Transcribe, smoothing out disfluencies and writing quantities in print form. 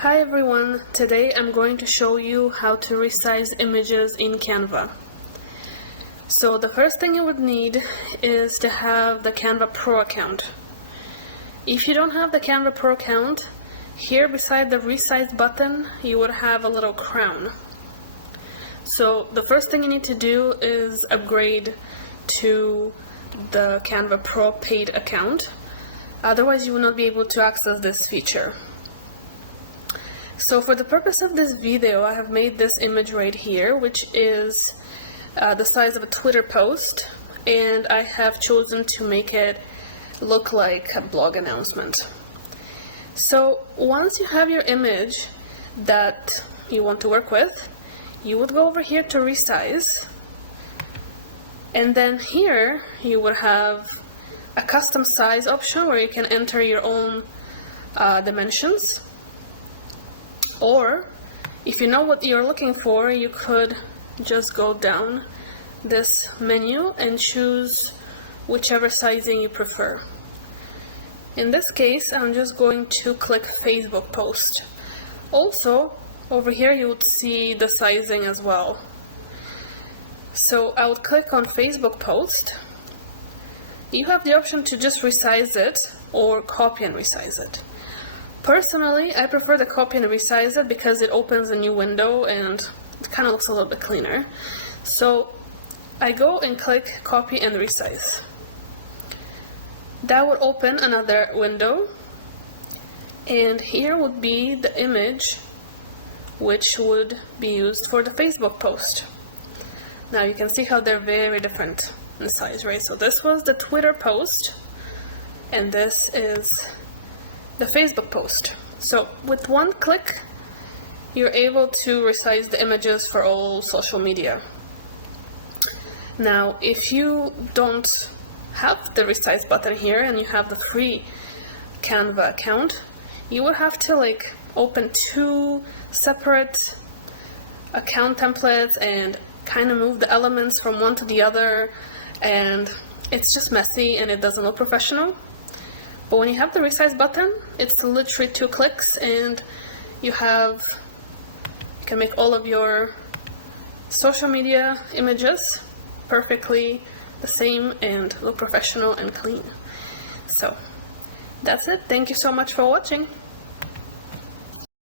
Hi everyone, today I'm going to show you how to resize images in Canva. So the first thing you would need is to have the Canva Pro account. If you don't have the Canva Pro account, here beside the resize button you would have a little crown. So the first thing you need to do is upgrade to the Canva Pro paid account. Otherwise you will not be able to access this feature. So for the purpose of this video, I have made this image right here, which is the size of a Twitter post, and I have chosen to make it look like a blog announcement. So once you have your image that you want to work with, you would go over here to resize, and then here you would have a custom size option where you can enter your own dimensions. Or, if you know what you're looking for, you could just go down this menu and choose whichever sizing you prefer. In this case, I'm just going to click Facebook post. Also, over here you would see the sizing as well. So I would click on Facebook post. You have the option to just resize it or copy and resize it. Personally, I prefer the copy and resize it because it opens a new window and it kind of looks a little bit cleaner. So I go and click copy and resize. That would open another window, and here would be the image which would be used for the Facebook post. Now you can see how they're very different in size, right? So this was the Twitter post and this is the Facebook post. So with one click you're able to resize the images for all social media. Now if you don't have the resize button here and you have the free Canva account, you would have to open two separate account templates and kind of move the elements from one to the other, and it's just messy and it doesn't look professional. But when you have the resize button, it's literally 2 clicks and you can make all of your social media images perfectly the same and look professional and clean. So that's it. Thank you so much for watching.